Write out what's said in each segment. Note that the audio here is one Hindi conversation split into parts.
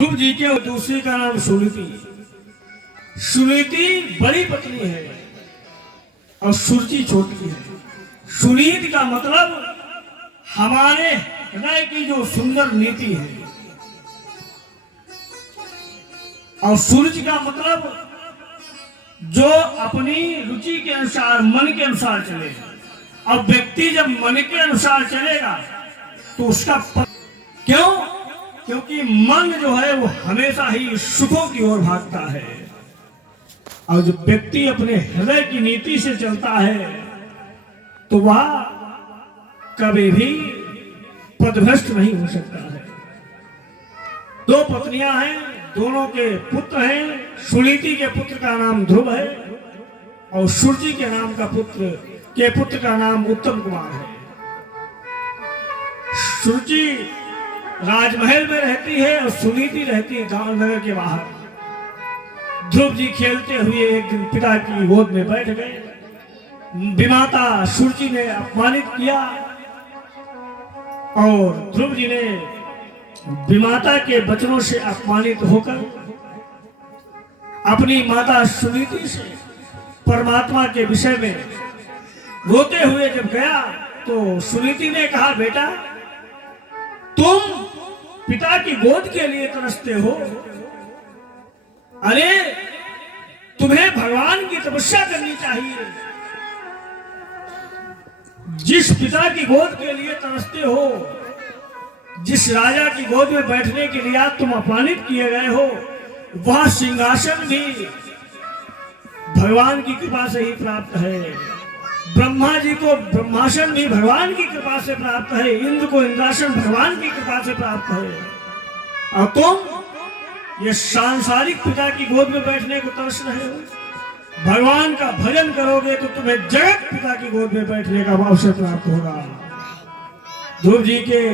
ध्रुव जी के दूसरी का नाम सुनीति। सुनीति बड़ी पत्नी है और सुरुचि छोटी है। सुनीति का मतलब हमारे हृदय की जो सुंदर नीति है, और सुरुचि का मतलब जो अपनी रुचि के अनुसार, मन के अनुसार चले। अब व्यक्ति जब मन के अनुसार चलेगा तो उसका क्यों? क्योंकि मन जो है वो हमेशा ही सुखों की ओर भागता है, और जो व्यक्ति अपने हृदय की नीति से चलता है तो वह कभी भी पदभ्रष्ट नहीं हो सकता है। दो पत्नियां हैं, दोनों के पुत्र हैं। सुनीति के पुत्र का नाम ध्रुव है और सुरुचि के नाम का पुत्र का नाम उत्तम कुमार है। सुरुचि राजमहल में रहती है और सुनीति रहती है गांव नगर के बाहर। ध्रुव जी खेलते हुए एक दिन पिता की गोद में बैठ गए। विमाता सुरुचि ने अपमानित किया और ध्रुव जी ने विमाता के वचनों से अपमानित होकर अपनी माता सुनीति से परमात्मा के विषय में रोते हुए जब गया तो सुनीति ने कहा, बेटा तुम पिता की गोद के लिए तरसते हो। अरे तुम्हें भगवान की तपस्या करनी चाहिए। जिस पिता की गोद के लिए तरसते हो, जिस राजा की गोद में बैठने के लिए आज तुम अपमानित किए गए हो, वह सिंहासन भी भगवान की कृपा से ही प्राप्त है। ब्रह्मा जी को ब्रह्मासन भी भगवान की कृपा से प्राप्त है। इंद्र को इंद्रासन भगवान की कृपा से प्राप्त है। और तुम ये सांसारिक पिता की गोद में बैठने को तरस रहे हो। भगवान का भजन करोगे तो तुम्हें जगत पिता की गोद में बैठने का अवसर प्राप्त होगा। ध्रुव जी के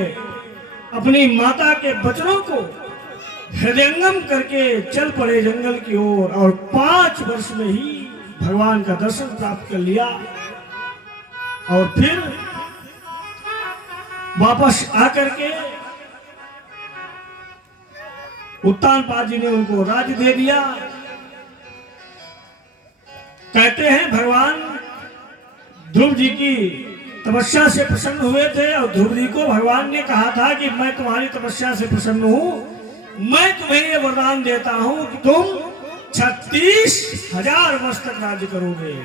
अपनी माता के वचनों को हृदयंगम करके चल पड़े जंगल की ओर, और 5 वर्ष में ही भगवान का दर्शन प्राप्त कर लिया। और फिर वापस आकर के उत्तानपाद जी ने उनको राज्य दे दिया। कहते हैं भगवान ध्रुव जी की तपस्या से प्रसन्न हुए थे, और ध्रुव जी को भगवान ने कहा था कि मैं तुम्हारी तपस्या से प्रसन्न हूं, मैं तुम्हें ये वरदान देता हूं कि तुम 36,000 वर्ष तक राज्य करोगे,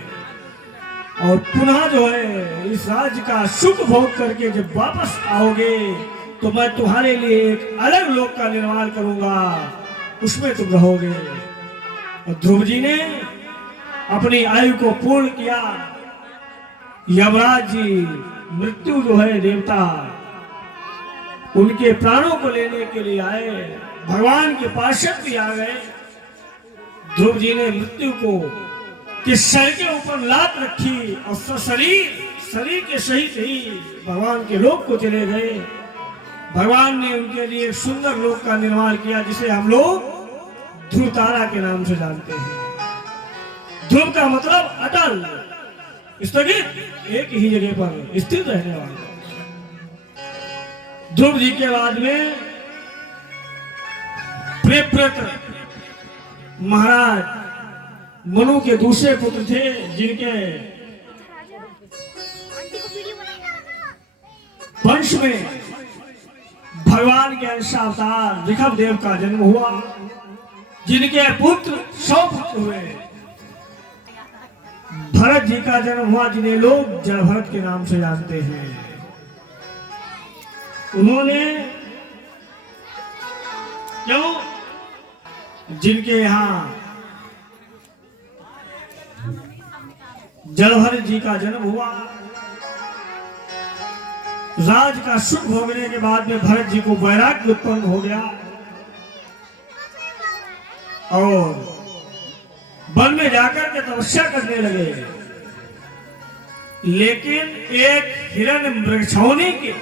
और पुनः जो है इस राज्य का सुख भोग करके जब वापस आओगे तो मैं तुम्हारे लिए एक अलग लोक का निर्माण करूंगा, उसमें तुम रहोगे। और ध्रुव जी ने अपनी आयु को पूर्ण किया। यमराज जी मृत्यु जो है देवता, उनके प्राणों को लेने के लिए आए। भगवान के पार्षद भी आ गए। ध्रुव जी ने मृत्यु को कि सर के ऊपर लात रखी और शरीर के सहित ही भगवान के लोक को चले गए। भगवान ने उनके लिए सुंदर लोक का निर्माण किया, जिसे हम लोग ध्रुव तारा के नाम से जानते हैं। ध्रुव का मतलब अटल, स्थगित, एक ही जगह पर स्थित रहने वाला। ध्रुव जी के बाद में प्रियव्रत महाराज मनु के दूसरे पुत्र थे, जिनके वंश में भगवान के अंशावतार ऋषभ देव का जन्म हुआ, जिनके पुत्र 100 पुत्र हुए। भरत जी का जन्म हुआ, जिन्हें लोग जड़ भरत के नाम से जानते हैं। उन्होंने क्यों? जिनके यहाँ जलभरत जी का जन्म हुआ। राज का सुख भोगने के बाद में भरत जी को वैराग्य उत्पन्न हो गया और वन में जाकर के तपस्या करने लगे। लेकिन एक हिरण्यमृगछौनी के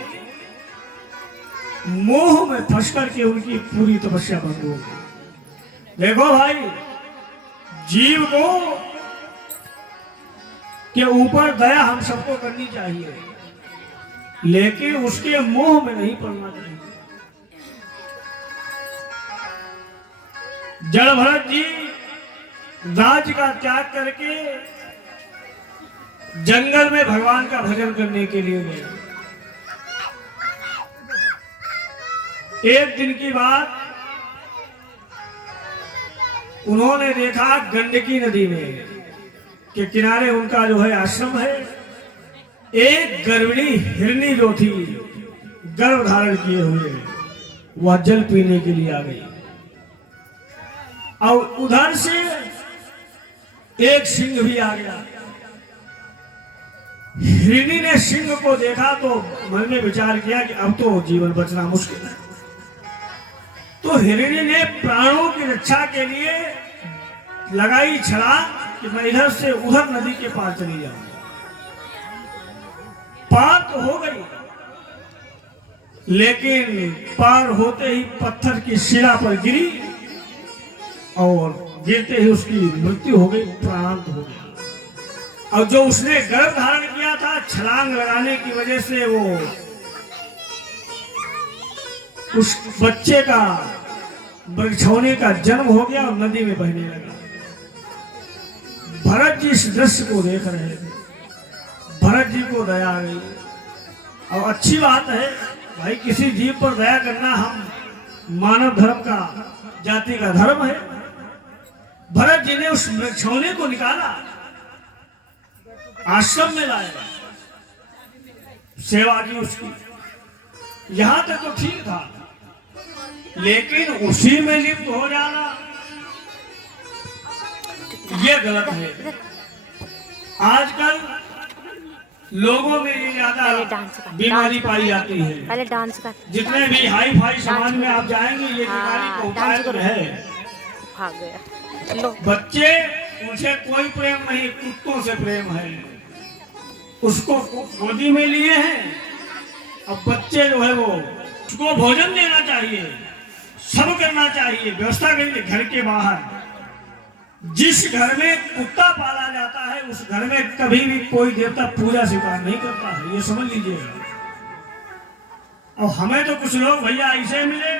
मोह में फंस करके उनकी पूरी तपस्या बंद हो गई। देखो भाई, जीव को के ऊपर दया हम सबको करनी चाहिए, लेकिन उसके मोह में नहीं पड़ना चाहिए। जड़ भरत जी राज्य का त्याग करके जंगल में भगवान का भजन करने के लिए गए। एक दिन की बात, उन्होंने देखा गंडकी नदी में के किनारे उनका जो है आश्रम है, एक गर्भिणी हिरनी जो थी गर्भ धारण किए हुए वह जल पीने के लिए आ गई। और उधर से एक सिंह भी आ गया। हिरनी ने सिंह को देखा तो मन में विचार किया कि अब तो जीवन बचना मुश्किल है। तो हिरनी ने प्राणों की रक्षा के लिए लगाई छलांग कि मैं इधर से उधर नदी के पार चली जाऊं। पार तो हो गई, लेकिन पार होते ही पत्थर की शिला पर गिरी और गिरते ही उसकी मृत्यु हो गई, प्राणांत हो गया। और जो उसने गर्भ धारण किया था, छलांग लगाने की वजह से वो उस बच्चे का मृगछौने का जन्म हो गया और नदी में बहने लगा। भरत जी इस दृश्य को देख रहे थे। भरत जी को दया आ गई। और अच्छी बात है भाई, किसी जीव पर दया करना हम मानव धर्म का, जाति का धर्म है। भरत जी ने उस मृगछौने को निकाला, आश्रम में लाया, सेवा की उसकी। यहां तक तो ठीक था, लेकिन उसी में लिप्त हो जाना ये गलत है। आजकल लोगों में ये ज्यादा बीमारी पाई जाती है। पहले डांस कर, जितने भी हाई फाई समाज में आप जाएंगे ये बीमारी बहुतायत है। भाग गया। लो बच्चे, उनसे कोई प्रेम नहीं, कुत्तों से प्रेम है। उसको गोदी में लिए हैं। अब बच्चे जो है वो उसको भोजन देना चाहिए, सब करना चाहिए, व्यवस्था करेंगे। घर के बाहर जिस घर में कुत्ता पाला जाता है उस घर में कभी भी कोई देवता पूजा स्वीकार नहीं करता है, ये समझ लीजिएगा। और हमें तो कुछ लोग भैया ऐसे मिले,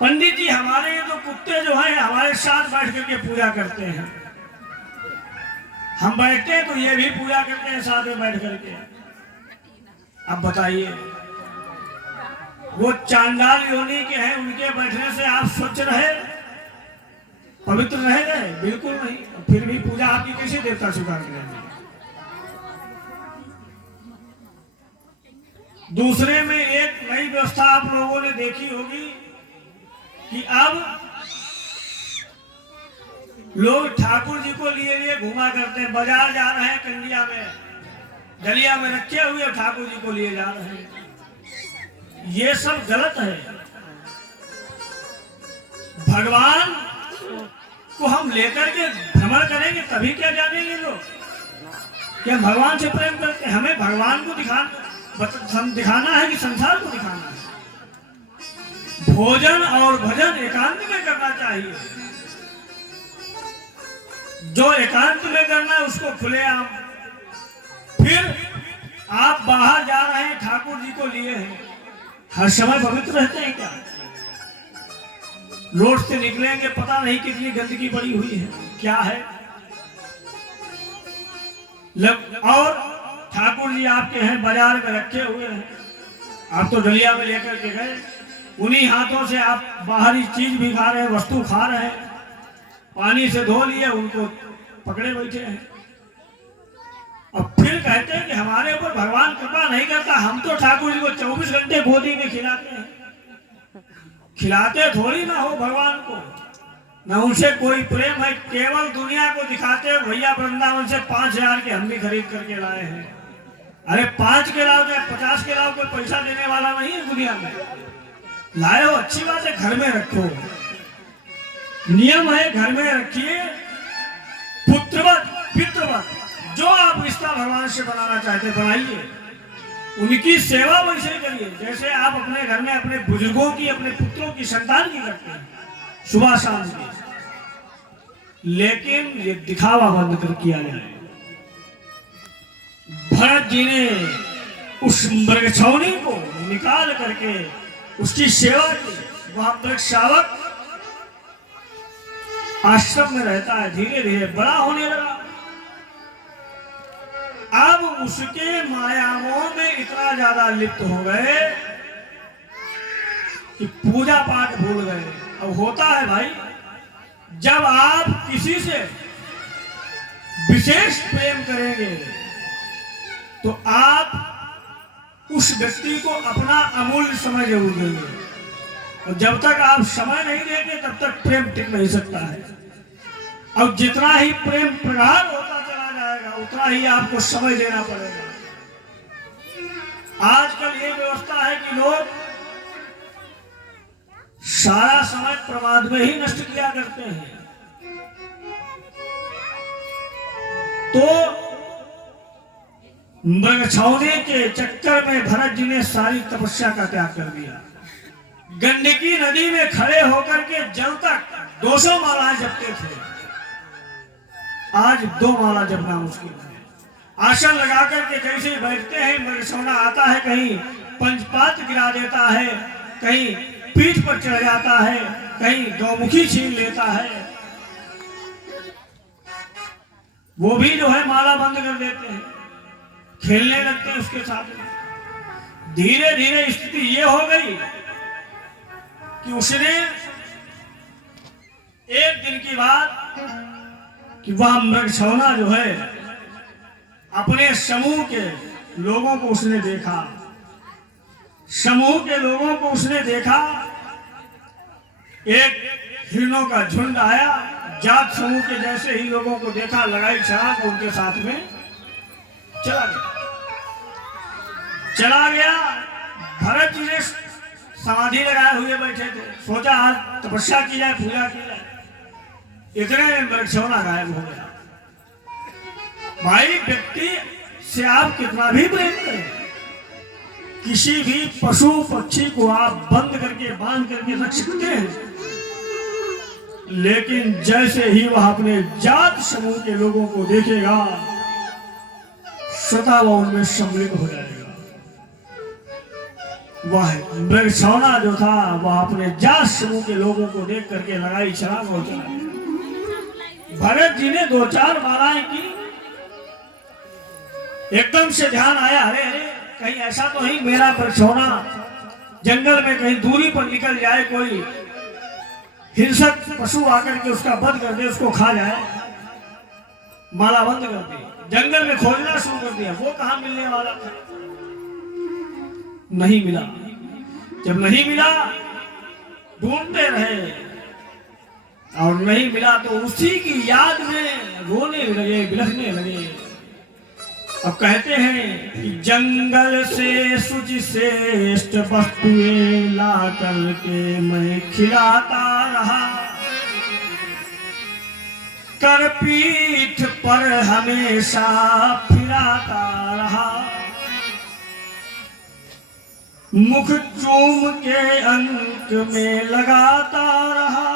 पंडित जी हमारे ये तो कुत्ते जो है हमारे साथ बैठ करके पूजा करते हैं। हम बैठते हैं तो ये भी पूजा करते हैं साथ में बैठ करके। अब बताइए, वो चांडाल योनि के हैं, उनके बैठने से आप स्वच्छ रहे, पवित्र रह गए? बिल्कुल नहीं। फिर भी पूजा आपकी कैसे देवता स्वीकार करेंगे? दूसरे में एक नई व्यवस्था आप लोगों ने देखी होगी कि अब लोग ठाकुर जी को लिए लिए घुमा करते हैं। बाजार जा रहे हैं, कंडिया में डलिया में रखे हुए ठाकुर जी को लिए जा रहे हैं। ये सब गलत है। भगवान को हम लेकर के भ्रमण करेंगे तभी क्या जानेंगे लोग कि हम भगवान से प्रेम करते हैं। हमें भगवान को दिखाना है कि संसार को दिखाना है। भोजन और भजन एकांत में करना चाहिए। जो एकांत में करना है उसको खुलेआम। फिर आप बाहर जा रहे हैं, ठाकुर जी को लिए हैं, हर समय पवित्र रहते हैं क्या? रोड से निकलेंगे, पता नहीं कितनी गंदगी पड़ी हुई है, क्या है। और ठाकुर जी आपके हैं, बाजार में रखे हुए हैं, आप तो डलिया में लेकर के गए, उन्हीं हाथों से आप बाहरी चीज भी खा रहे हैं, वस्तु खा रहे हैं, पानी से धो लिए, उनको पकड़े बैठे हैं। अब फिर कहते हैं कि हमारे ऊपर भगवान कृपा नहीं करता। हम तो ठाकुर जी को 24 घंटे गोदी में खिलाते हैं। खिलाते थोड़ी ना हो भगवान को, ना उनसे कोई प्रेम है, केवल दुनिया को दिखाते हो। भैया वृंदावन से 5,000 के हम भी खरीद करके लाए हैं। अरे 5 के लाओ चाहे 50 के लाओ, कोई पैसा देने वाला नहीं है दुनिया में। लाए हो, अच्छी बात है, घर में रखो। नियम है, घर में रखिए। पुत्रवत पितृवत जो आप रिश्ता भगवान से बनाना चाहते बनाइए, उनकी सेवा वैसे करिए जैसे आप अपने घर में अपने बुजुर्गों की, अपने पुत्रों की, संतान की करते हैं, सुबह शाम की। लेकिन ये दिखावा बंद कर किया जाए। भरत जी ने उस मृगछौनी को निकाल करके उसकी सेवा की। वह मृग शावक आश्रम में रहता है, धीरे धीरे बड़ा होने लगा। अब उसके मायामों में इतना ज्यादा लिप्त हो गए कि पूजा पाठ भूल गए। अब होता है भाई, जब आप किसी से विशेष प्रेम करेंगे तो आप उस व्यक्ति को अपना अमूल्य समय जरूर देंगे, और जब तक आप समय नहीं देंगे तब तक प्रेम टिक नहीं सकता है। और जितना ही प्रेम प्रगाढ़ होता चला जाएगा उतना ही आपको समय देना पड़ेगा। आजकल ये व्यवस्था है कि लोग सारा समय प्रमाद में ही नष्ट किया करते हैं। तो मृगछौने के चक्कर में भरत जी ने सारी तपस्या का त्याग कर दिया। गंडकी नदी में खड़े होकर के जल तक 200 मालाएं जपते थे, आज 2 माला जपना मुश्किल है। आसन लगा करके कैसे बैठते हैं, मृगछौना आता है, कहीं पंचपात गिरा देता है, कहीं पीठ पर चढ़ जाता है, कहीं गौमुखी छीन लेता है। वो भी जो है माला बंद कर देते हैं, खेलने लगते हैं उसके साथ। धीरे धीरे स्थिति ये हो गई कि उसने एक दिन की बात कि वह मृगछौना जो है अपने समूह के लोगों को उसने देखा। समूह के लोगों को उसने देखा, एक हिरणों का झुंड आया, जात समूह के जैसे ही लोगों को देखा, लगाई छलांग, उनके साथ में चला गया। भरत जी ने समाधि लगाए हुए बैठे थे, सोचा आज तपस्या की जाए, पूजा की जाए। इतने में मृगछौना गायब हो गया। भाई, व्यक्ति से आप कितना भी प्रेम करें, किसी भी पशु पक्षी को आप बंद करके बांध करके रख सकते हैं, लेकिन जैसे ही वह अपने जात समूह के लोगों को देखेगा सदा वह उनमें सम्मिलित हो जाएगा। वह मृगछौना जो था वह अपने जात समूह के लोगों को देख करके लगाई छलांग हो चला। भरत जी ने 2-4 मालाएं की, एकदम से ध्यान आया, अरे अरे कहीं ऐसा तो नहीं मेरा मृगछौना जंगल में कहीं दूरी पर निकल जाए, कोई हिंसक पशु आकर के उसका वध कर दे, उसको खा जाए। माला बंद कर दी, जंगल में खोजना शुरू कर दिया। वो कहां मिलने वाला था, नहीं मिला। जब नहीं मिला ढूंढते रहे और नहीं मिला तो उसी की याद में रोने लगे, बिलखने लगे। अब कहते हैं कि जंगल से सुचि श्रेष्ठ वस्तुएं ला करके मैं खिलाता रहा, कर पीठ पर हमेशा फिराता रहा, मुख चूम के अंक में लगाता रहा,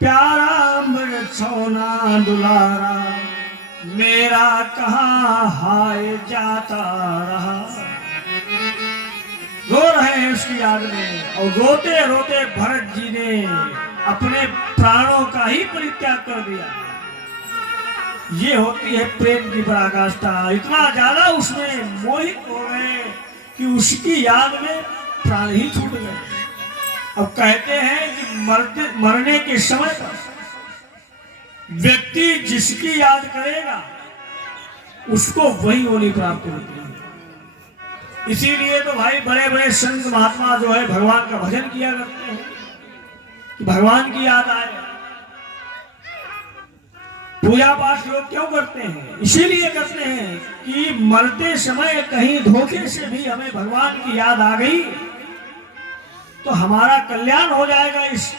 प्यारा मृगछौना दुलारा मेरा कहाँ हाय जाता रहा। रो रहे हैं उसकी याद में, और रोते रोते भरत जी ने अपने प्राणों का ही परित्याग कर दिया। ये होती है प्रेम की पराकाष्ठा। इतना ज्यादा उसमें मोहित हो गए कि उसकी याद में प्राण ही छूट गए। अब कहते हैं कि मरने के समय पर व्यक्ति जिसकी याद करेगा उसको वही होनी प्राप्त होती है। इसीलिए तो भाई बड़े बड़े संत महात्मा जो है भगवान का भजन किया करते हैं कि भगवान की याद आए। पूजा पाठ लोग क्यों करते हैं? इसीलिए करते हैं कि मरते समय कहीं धोखे से भी हमें भगवान की याद आ गई तो हमारा कल्याण हो जाएगा, इस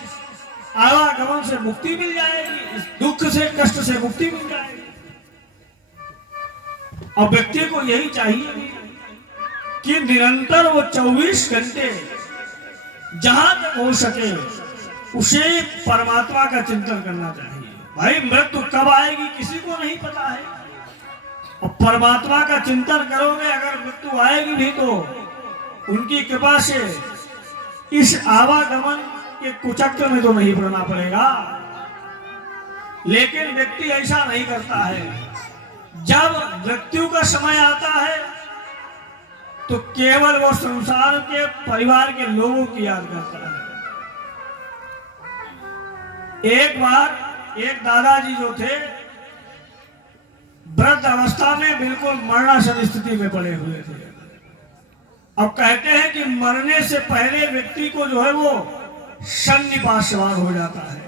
आवागमन से मुक्ति मिल जाएगी, इस दुख से कष्ट से मुक्ति मिल जाएगी। और व्यक्ति को यही चाहिए कि निरंतर वो 24 घंटे जहां तक हो सके उसे परमात्मा का चिंतन करना चाहिए। भाई, मृत्यु कब आएगी किसी को नहीं पता है, और परमात्मा का चिंतन करोगे, अगर मृत्यु आएगी भी तो उनकी कृपा से इस आवागमन के कुचक्र में तो नहीं पड़ना पड़ेगा। लेकिन व्यक्ति ऐसा नहीं करता है। जब मृत्यु का समय आता है तो केवल वो संसार के परिवार के लोगों की याद करता है। एक बार एक दादाजी जो थे वृद्ध अवस्था में बिल्कुल मरणासन स्थिति में पड़े हुए थे। अब कहते हैं कि मरने से पहले व्यक्ति को जो है वो सन्निपात सवार हो जाता है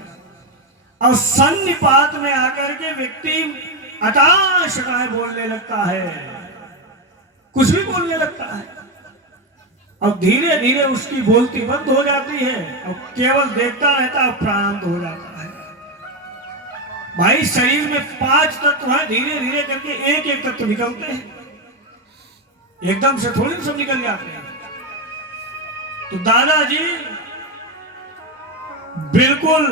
और सन्निपात में आकर के व्यक्ति अटाशटाएं बोलने लगता है, कुछ भी बोलने लगता है। अब धीरे धीरे उसकी बोलती बंद हो जाती है और केवल देखता रहता है, प्राणांत हो जाता है। भाई शरीर में 5 तत्व है, धीरे धीरे करके एक एक तत्व निकलते हैं, एकदम से थोड़ी सब निकल जाते हैं। तो दादाजी बिल्कुल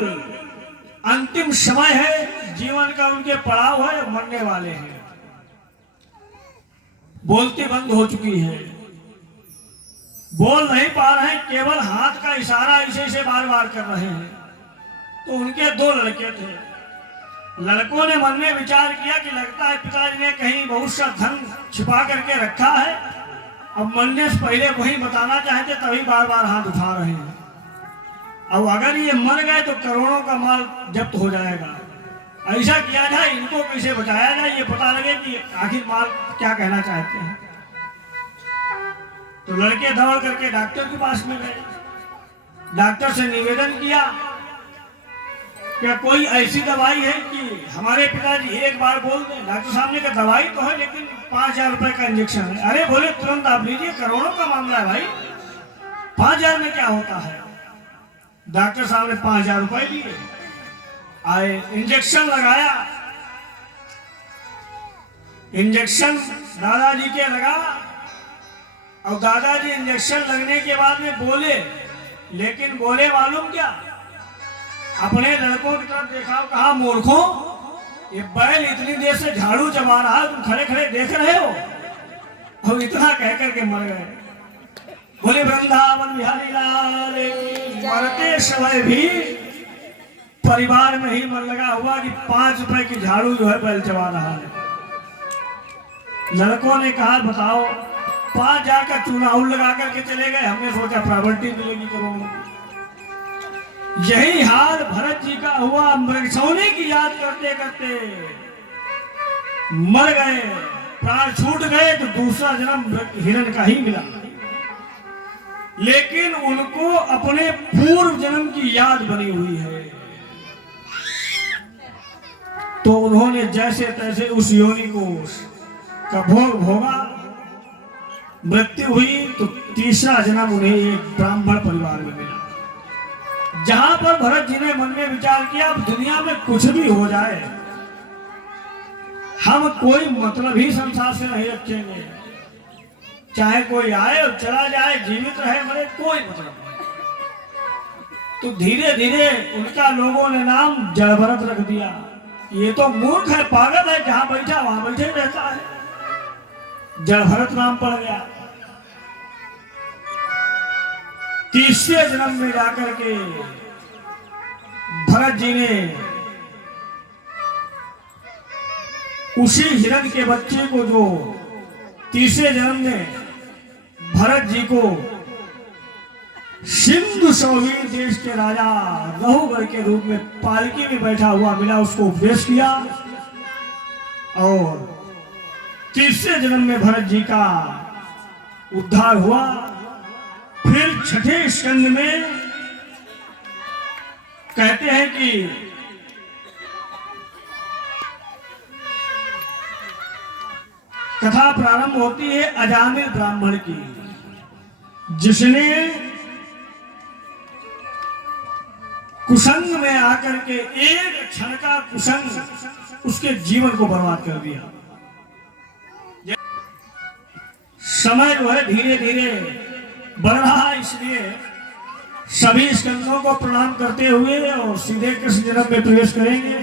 अंतिम समय है, जीवन का उनके पड़ाव है, मरने वाले हैं, बोलती बंद हो चुकी है, बोल नहीं पा रहे हैं, केवल हाथ का इशारा ऐसे बार बार कर रहे हैं। तो उनके 2 लड़के थे। लड़कों ने मन में विचार किया कि लगता है पिताजी ने कहीं बहुत सा धन छिपा करके रखा है, अब मरने से पहले वही बताना चाहते, तभी बार बार हाथ उठा रहे हैं। अब अगर ये मर गए तो करोड़ों का माल जब्त हो जाएगा। ऐसा किया जाए, इनको कैसे बचाया जाए, ये पता लगे कि आखिर माल क्या कहना चाहते हैं। तो लड़के दौड़ करके डॉक्टर के पास में गए, डॉक्टर से निवेदन किया, क्या कोई ऐसी दवाई है कि हमारे पिताजी एक बार बोल दें। डॉक्टर साहब ने कहा दवाई तो है लेकिन 5,000 रुपए का इंजेक्शन है। अरे बोले तुरंत आप लीजिए, करोड़ों का मामला है भाई, 5,000 में क्या होता है। डॉक्टर साहब ने 5,000 रुपए लिए, आए, इंजेक्शन लगाया, इंजेक्शन दादाजी के लगा और दादाजी इंजेक्शन लगने के बाद में बोले, लेकिन बोले मालूम क्या, अपने लड़कों की तरफ देखा, कहा मूर्खों, ये बैल इतनी देर से झाड़ू जमा रहा है, तुम खड़े खड़े देख रहे हो। और इतना कह करके मर गए। बोले वृंदावन बिहारी लाल की। मरते समय भी परिवार में ही मन लगा हुआ कि 5 रुपए की झाड़ू जो है बैल चबा रहा है। लड़कों ने कहा बताओ, 5,000 का चूनाउल लगा करके चले गए, हमने सोचा प्रॉपर्टी मिलेगी करोड़ों। यही हाल भरत जी का हुआ, मृगसौनी की याद करते करते मर गए, प्राण छूट गए, तो दूसरा जन्म हिरण का ही मिला। लेकिन उनको अपने पूर्व जन्म की याद बनी हुई है, तो उन्होंने जैसे तैसे उस योनि को का भोग भोगा, मृत्यु हुई, तो तीसरा जन्म उन्हें एक ब्राह्मण परिवार में मिला। जहां पर भरत जी ने मन में विचार किया, अब दुनिया में कुछ भी हो जाए, हम कोई मतलब ही संसार से नहीं रखेंगे, चाहे कोई आए और चला जाए, जीवित रहे मरे, कोई मतलब नहीं। तो धीरे धीरे उनका लोगों ने नाम जड़भरत रख दिया। ये तो मूर्ख है, पागल है, जहां बैठा वहां बैठे रहता है, जड़भरत नाम पड़ गया। तीसरे जन्म में जाकर के भरत जी ने उसी हिरण के बच्चे को, जो तीसरे जन्म में भरत जी को सिंधु सौवीर देश के राजा रहुबर के रूप में पालकी में बैठा हुआ मिला, उसको उपदेश किया। और तीसरे जन्म में भरत जी का उद्धार हुआ। फिर छठे स्कंद में कहते हैं कि कथा प्रारंभ होती है अजामिल ब्राह्मण की, जिसने कुसंग में आकर के एक क्षण का कुसंग उसके जीवन को बर्बाद कर दिया। समय जो है धीरे धीरे बढ़ रहा, इसलिए सभी स्कंदों को प्रणाम करते हुए और सीधे कृष्ण जन्म में प्रवेश करेंगे।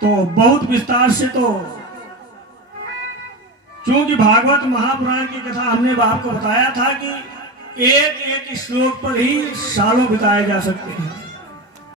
तो बहुत विस्तार से, तो क्योंकि भागवत महापुराण की कथा हमने आपको बताया था कि एक एक श्लोक पर ही सालों बिताए जा सकते हैं।